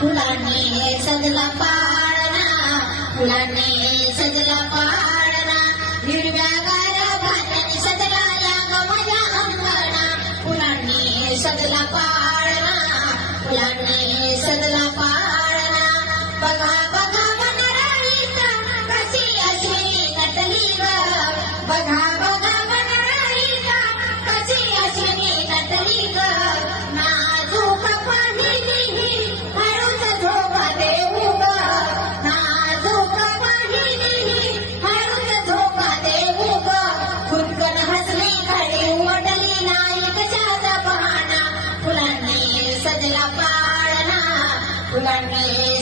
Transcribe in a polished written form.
फुलांनी सजला पाळणा, फुलांनी सजला पाळणा, हिरव्यागार भाज्यांनी सजला या ग माझ्या अंगणा. फुलांनी सजला पाळणा, फुलांनी सजला पाळणा. बघा बघा वनराईचा कशी अश्विनी नटली ग, बघा बघा वनराईचा कशी अश्विनी नटली ग. नाजूक पाहिली हळूच झोका देऊ ग, नाजूक पाहिली हळूच झोका देऊ ग. खुदकन हसली घडी उमटली नाही कशाचा बहाणा. फुलांनी सजला पाळणा, फुलांनी